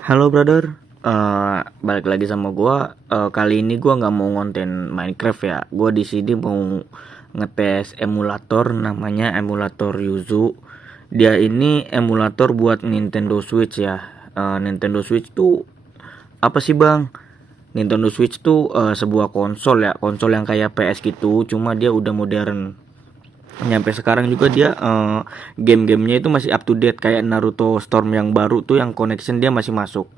Halo brother, balik lagi sama gua. Kali ini gua nggak mau ngonten Minecraft ya. Gua di sini mau ngetes emulator namanya emulator Yuzu. Dia ini emulator buat Nintendo Switch ya. Nintendo Switch tuh apa sih bang? Nintendo Switch tuh sebuah konsol ya, konsol yang kayak PS gitu, cuma dia udah modern. Nyampe sekarang juga dia game-gamenya itu masih up to date kayak Naruto Storm yang baru tuh yang connection dia masih masuk.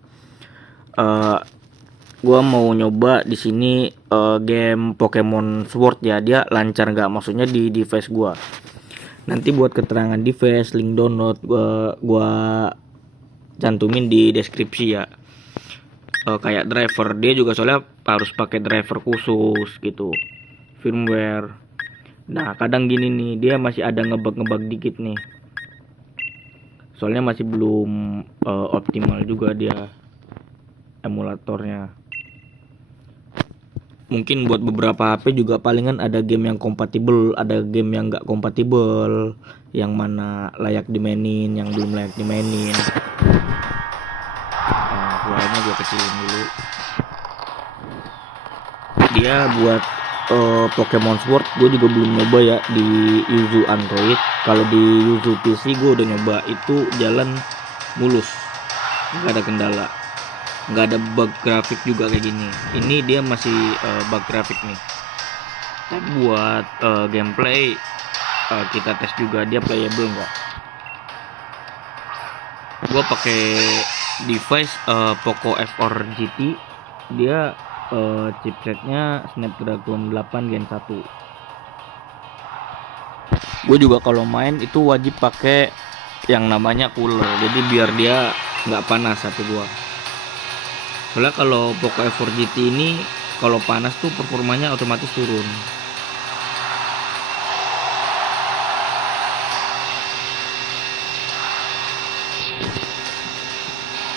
eh gua mau nyoba di sini game Pokemon Sword ya, dia lancar nggak, maksudnya di device gua. Nanti buat keterangan device, link download gua cantumin di deskripsi ya. Kayak driver dia juga soalnya harus pakai driver khusus gitu, firmware. Nah kadang gini nih, dia masih ada ngebug dikit nih, soalnya masih belum optimal juga dia emulatornya. Mungkin buat beberapa HP juga palingan ada game yang kompatibel, ada game yang nggak kompatibel, yang mana layak dimainin, yang belum layak dimainin. Suaranya gue kecilin dulu. Dia buat Pokemon Sword gue juga belum nyoba ya di Yuzu Android. Kalau di Yuzu PC gue udah nyoba, itu jalan mulus, nggak ada kendala, nggak ada bug grafik juga kayak gini. Ini dia masih bug grafik nih. Tapi buat gameplay kita tes juga dia playable nggak. Gua pakai device Poco F4 GT. Dia chipsetnya Snapdragon 8 Gen 1. Gue juga kalau main itu wajib pakai yang namanya cooler, jadi biar dia nggak panas HP gua. Soalnya kalau Poco F4 GT ini kalau panas tuh performanya otomatis turun.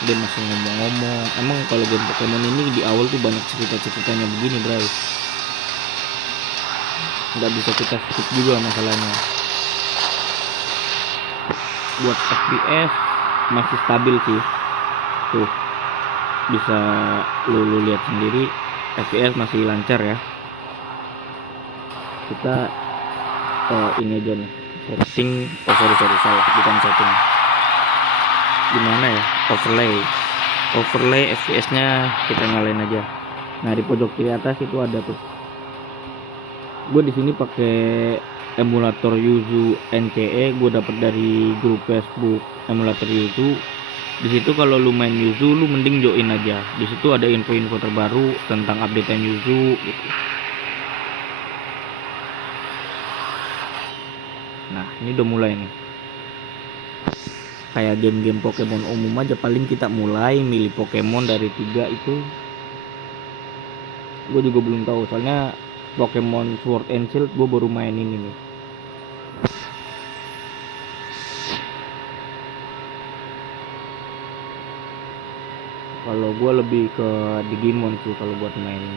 Dia masih ngomong-ngomong. Emang kalau game Pokemon ini di awal tuh banyak cerita-ceritanya begini, bro. Nggak bisa kita skip juga masalahnya. Buat FPS masih stabil sih. Tuh, bisa lu lihat sendiri, FPS masih lancar ya. Kita ini aja nih, setting. Sorry salah, bukan setting. Gimana ya, overlay FPS nya kita nyalain aja. Nah di pojok kiri atas itu ada tuh. Gue di sini pakai emulator Yuzu NCE. Gue dapet dari grup Facebook emulator Yuzu. Di situ kalau lu main Yuzu, lu mending join aja. Di situ ada info-info terbaru tentang updatean Yuzu gitu. Nah ini udah mulai nih. Kayak game-game Pokemon umum aja, paling kita mulai milih Pokemon dari 3 itu. Gue juga belum tahu, soalnya Pokemon Sword and Shield gue baru main ini nih. Kalau gue lebih ke Digimon sih kalau buat main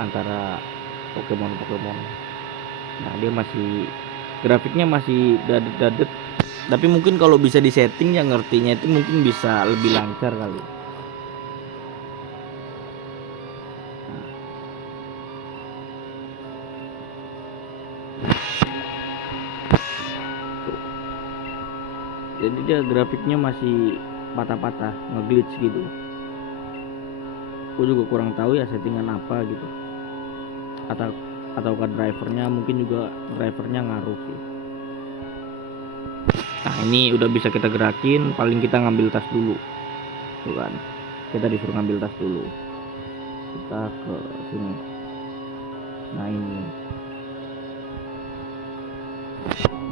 antara Pokemon. Nah dia masih grafiknya masih dadet, tapi mungkin kalau bisa disetting yang ngertinya itu mungkin bisa lebih lancar kali. Jadi dia grafiknya masih patah-patah, ngeglitch gitu. Gue juga kurang tahu ya settingan apa gitu. Ataukah drivernya, mungkin juga drivernya ngaruh sih. Nah ini udah bisa kita gerakin, paling kita ngambil tas dulu. Tuh kan, kita disuruh ngambil tas dulu. Kita ke sini. Nah ini.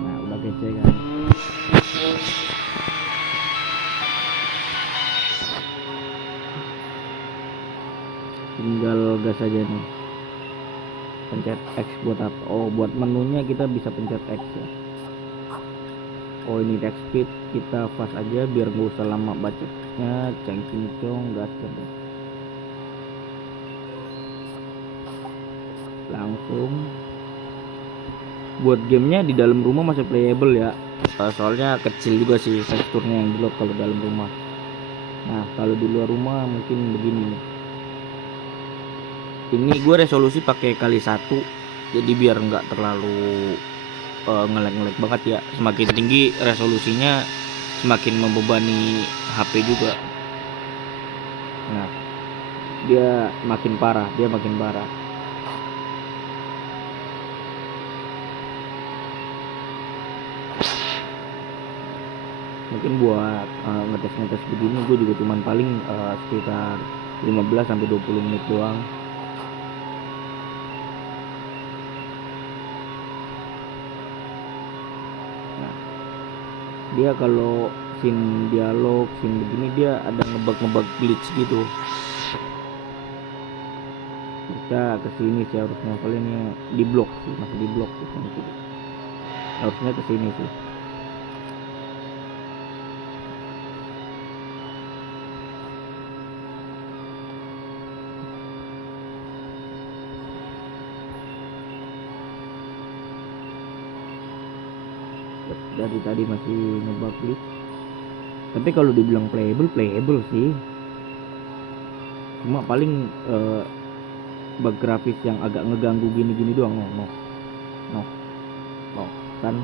Nah udah kece kan. Tinggal gas aja nih. Pencet X buat apa? Oh buat menunya kita bisa pencet X ya. Oh ini text speed, kita fast aja biar gak usah lama bacanya. Cengkincong gas kan. Langsung. Buat gamenya di dalam rumah masih playable ya. Soalnya kecil juga sih teksturnya yang jelek kalau dalam rumah. Nah kalau di luar rumah mungkin begini nih. Ini gue resolusi pakai kali 1, jadi biar nggak terlalu ngelek-ngelek banget ya. Semakin tinggi resolusinya semakin membebani HP juga. Nah dia makin parah, mungkin buat ngetes begini gue juga cuman paling sekitar 15 sampai 20 menit doang. Nah dia kalau scene dialog, scene begini dia ada ngebug glitch gitu. Kita kesini sih harusnya, kalian di blok sih, masih di blok sih, harusnya kesini sih. Dari tadi masih ngebug glitch, tapi kalau dibilang playable sih, cuma paling bug grafis yang agak ngeganggu gini doang. No kan.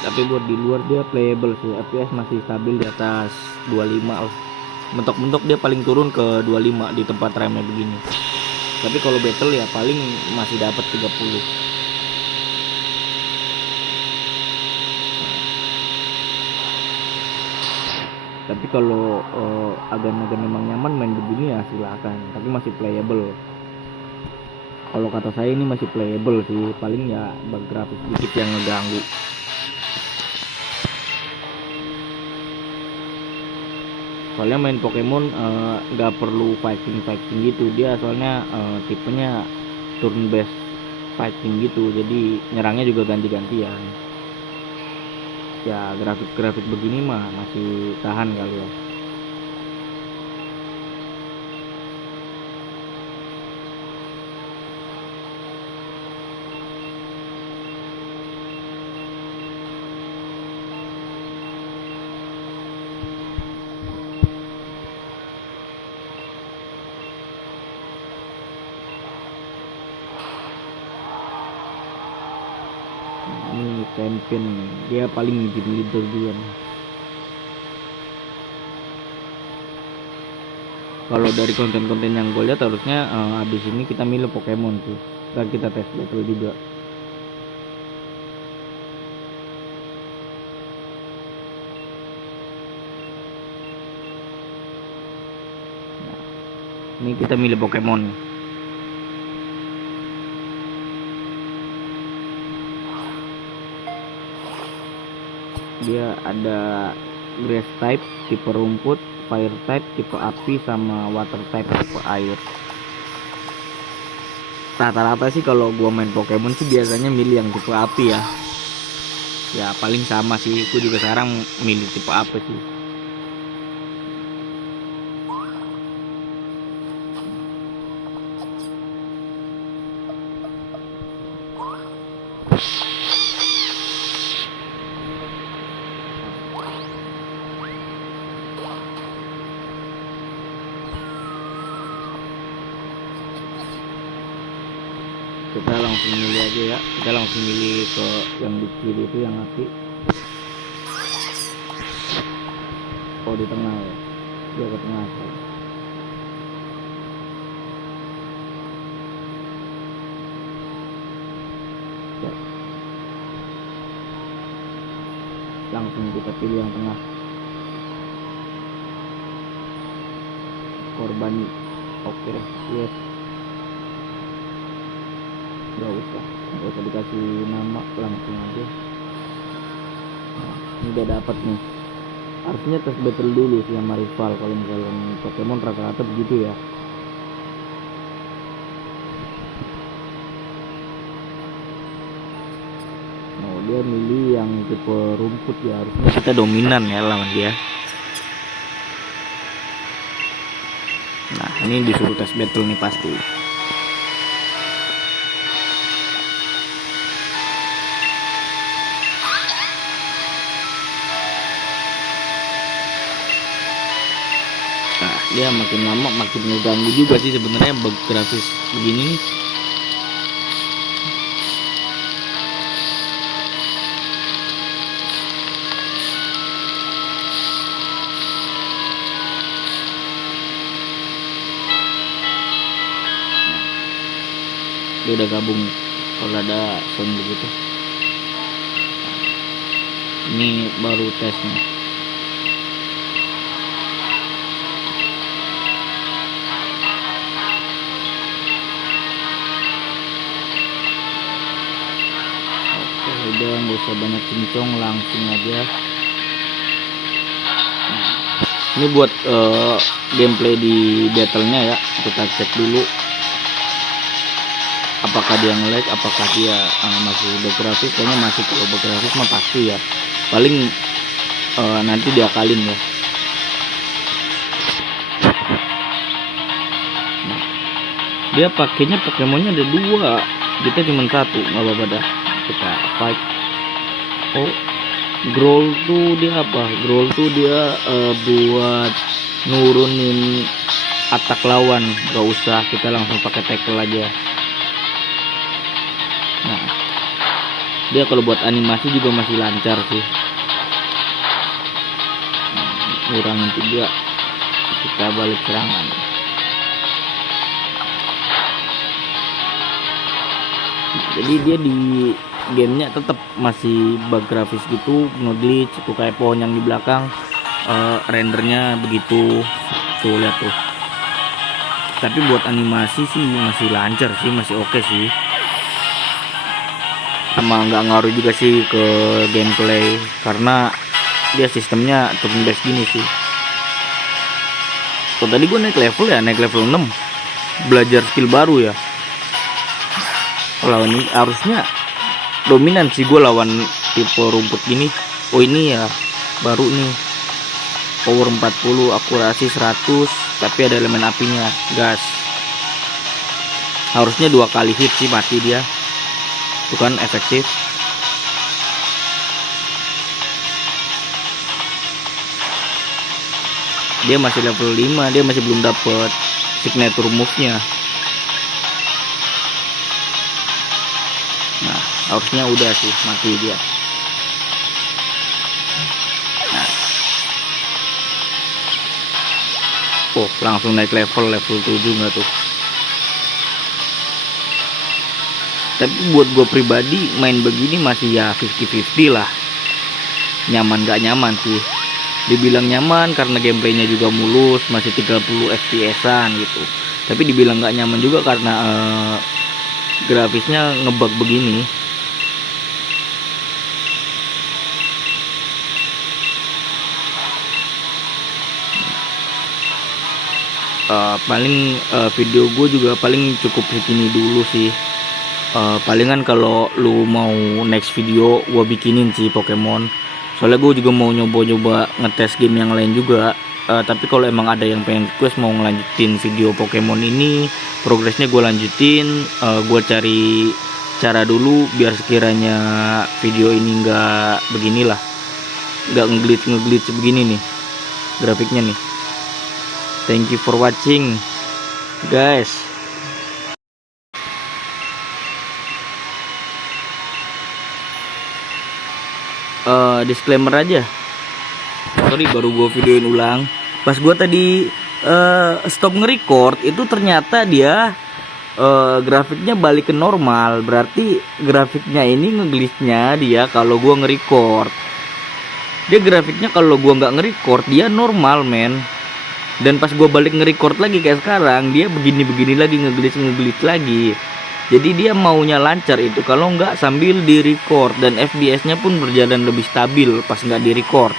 Tapi buat di luar dia playable sih, FPS masih stabil di atas 25 lah. Mentok-mentok dia paling turun ke 25 di tempat remnya begini. Tapi kalau battle ya paling masih dapat 30. Tapi kalau agan-agan memang nyaman main begini ya silakan, tapi masih playable. Kalau kata saya ini masih playable sih, paling ya bug grafis dikit yang ngeganggu. Soalnya main Pokemon nggak perlu fighting gitu, dia soalnya tipenya turn based fighting gitu, jadi nyerangnya juga ganti-gantian. Ya grafik begini mah masih tahan kali ya. Ini champion, dia paling leader juga nih. Kalau dari konten-konten yang gue lihat harusnya habis ini kita milih Pokemon tuh, dan kita tes battle juga. Nah, ini kita milih Pokemon. Dia ada grass type tipe rumput, fire type tipe api, sama water type tipe air. Rata-rata sih kalau gua main Pokemon sih biasanya milih yang tipe api ya. Ya paling sama sih, gua juga sekarang milih tipe api sih. Kita langsung milih aja ya, kita langsung milih ke yang di kiri itu yang api. Oh di tengah ya, dia ke tengah ya. Langsung kita pilih yang tengah, korban. Oke yes, gak usah dikasih nama, langsung aja. Nah, ini udah dapat nih. harusnya tes battle dulu sih sama rival kalau misalnya Pokemon rata-rata begitu ya. Oh, dia milih yang tipe rumput ya, harusnya kita dominan ya lawan dia. Nah, ini disuruh tes battle nih pasti. Nah, dia makin lama makin ngeganggu juga sih sebenarnya bug grafis begini nih. Dia udah gabung kalau ada sound begitu. Ini baru tesnya. Oke, udah nggak usah banyak cincong, langsung aja. Nah, ini buat gameplay di battlenya ya, kita cek dulu apakah dia nge-lag, apakah dia masih bug grafis. Kayaknya masih, kalau bug grafis mah pasti ya, paling nanti diakalin ya. Nah, dia pakainya Pokemonnya ada 2, kita cuma 1, nggak apa-apa dah, kita fight. Oh, Growl tuh dia apa? Growl tuh dia buat nurunin atak lawan, nggak usah, kita langsung pakai tackle aja. Nah, dia kalau buat animasi juga masih lancar sih. Kurangin 3, kita balik serangan. Jadi dia di gamenya tetap masih bug grafis gitu, nge-glitch tuh kayak pohon yang di belakang, rendernya begitu tuh, lihat tuh. Tapi buat animasi sih masih lancar sih, masih oke sih. Sama nggak ngaruh juga sih ke gameplay karena dia sistemnya turn based gini sih. So, tadi gue naik level 6, belajar skill baru ya. Lawan ini harusnya dominan sih gue lawan tipe rumput gini. Oh, ini ya baru nih, power 40, akurasi 100, tapi ada elemen apinya, gas. Harusnya 2 kali hit sih mati dia. Itu kan efektif. Dia masih level 5, dia masih belum dapet signature move-nya. Nah, harusnya udah sih mati dia. Nah. Oh, langsung naik level 7 nggak tuh? Tapi buat gue pribadi main begini masih ya 50-50 lah, nyaman gak nyaman sih. Dibilang nyaman karena gameplaynya juga mulus, masih 30 fps-an gitu. Tapi dibilang gak nyaman juga karena grafisnya ngebug begini. Paling video gue juga paling cukup segini dulu sih. Palingan kalau lu mau next video gue bikinin sih Pokemon, soalnya gue juga mau nyoba-nyoba ngetes game yang lain juga. Tapi kalau emang ada yang pengen request mau ngelanjutin video Pokemon ini, progresnya gue lanjutin. Gue cari cara dulu biar sekiranya video ini nggak beginilah, nggak ngeglitch begini nih grafiknya nih. Thank you for watching guys. Disclaimer aja, sorry baru gue videoin ulang. Pas gue tadi stop nge-record itu ternyata dia grafiknya balik ke normal. Berarti grafiknya ini ngeglitchnya dia kalau gue nge-record. Dia grafiknya kalau gue nggak nge-record dia normal men. Dan pas gue balik nge-record lagi kayak sekarang, dia begini-begini lagi, ngeglitch lagi. Jadi dia maunya lancar itu kalau nggak sambil di record, dan FPS nya pun berjalan lebih stabil pas nggak di record.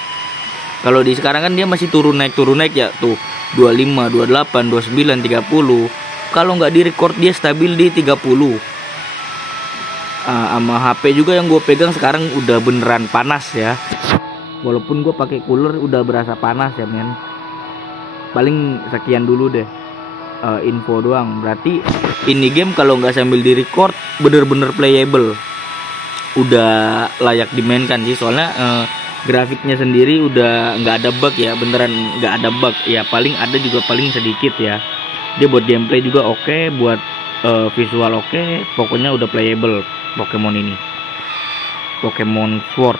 Kalau di sekarang kan dia masih turun naik ya tuh, 25, 28, 29, 30. Kalau nggak direcord dia stabil di 30. Sama HP juga yang gue pegang sekarang udah beneran panas ya. Walaupun gue pakai cooler udah berasa panas ya men. Paling sekian dulu deh, info doang. Berarti ini game kalau nggak sambil di record bener-bener playable, udah layak dimainkan sih. Soalnya grafiknya sendiri udah nggak ada bug ya, beneran nggak ada bug ya. Paling ada juga paling sedikit ya. Dia buat gameplay juga oke, buat visual oke, pokoknya udah playable Pokemon ini, Pokemon Sword.